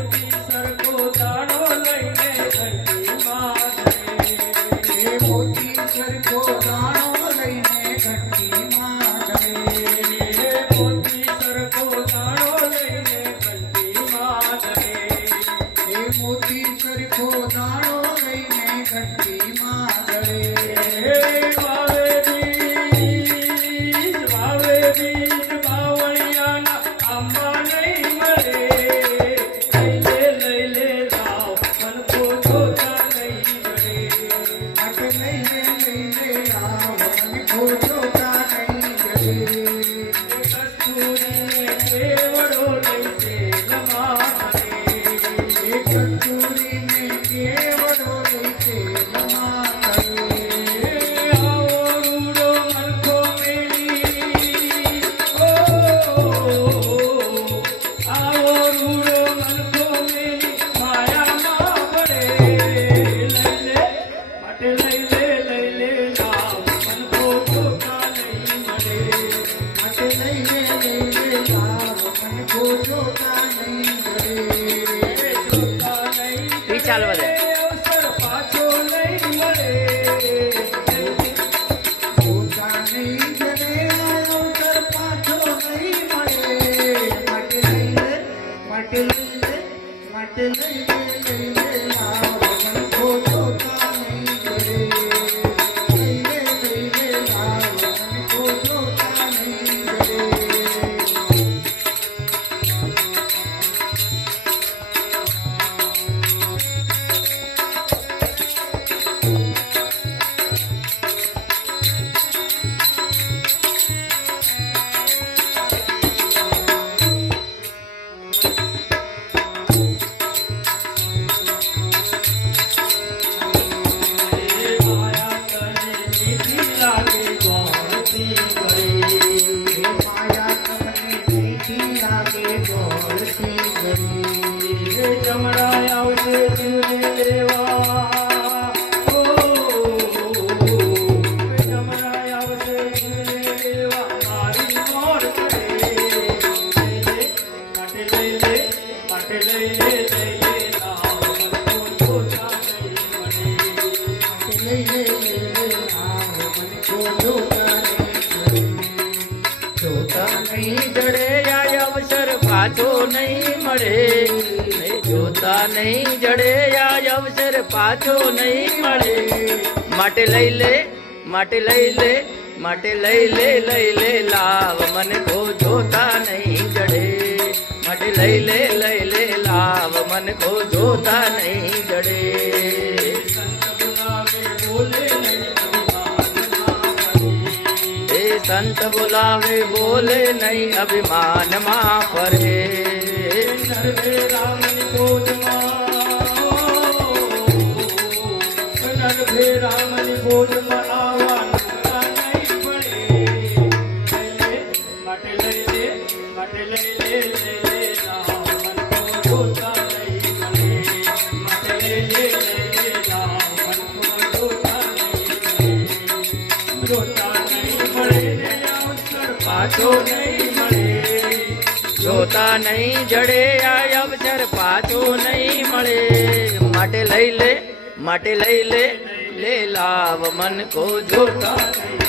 મોતી સરખો દાણો લઈને ઘંટી માધરે મોતી સરખો દાણો લઈને ઘંટી માધરે મોતી સરખો દાણો લઈને ઘંટી માધરે મોતી સરખો દાણો લઈને ઘંટી માધરે વાવે બીજ બાવળિયાના આંબા નહીં મળે લઈ લે લાવ મનકો જોતા નહીં મળે લઈને આવ મને ખોજોતા નહીં જડે કસ્તુરીને કેવડો લઈ છે લમાડે કસ્તુરીને કેવડો લઈ છે લમાડે આવો રૂડો મનકો મેલી આવો રૂડો મનકો મેલી માયામાં પડે લઈ લે લાવ મનકો જોતા નહીં મળે લઈને આવ મને ખોજોતા નહીં જડે જોતા નહીં ચાલ વધે અવસર પાછો નહીં મળે જોતા નહીં જડે અવસર પાછો નહીં મળે માટે લઈને આવ મને ખોજોતા નહીં જડે લઈને આવ મને ખોજોતા નહીં જડે માયા તને મીઠી લાગે ગોળતી ગળી માયા તમને મીઠી લાગે ગોળતી ગળી જમરાય આવશે જીવને લેવા જમરાય આવશે જીવને લેવા મારી મોર કરે માટે લઈ લે લાવ મનકો જોતા નહીં મળે લઈને આવ મને ખોજોતા નહીં જડે જોતા નહીં જડે આ અવસર પાછો નહીં મળે જોતા નહીં જડે આ અવસર પાછો નહીં મળે માટે લઈ લે લાવ મને કો જોતા નહીં જડે માટે લઈ લે લાવ મને કો જોતા નહીં જડે સંત બોલાવે બોલે નહીં અભિમાનમાં પડે એ સંત બોલાવે બોલે નહીં અભિમાનમાં ફરે નરભે રામની ગોદમાં નરભે રામની ગોદમાં આવવા નહીં પડે માટે લઈ લે લાવ મનકો જોતા નહીં મળે માટે લઈ લે લાવ મનકો જોતા નહીં મળે જોતા નહીં મળે ને અવસર પાછો નહીં મળે જોતા નહીં જડે આ અવસર પાછો નહીં મળે માટે લઈ લે લાવ મન કો જોતા નહીં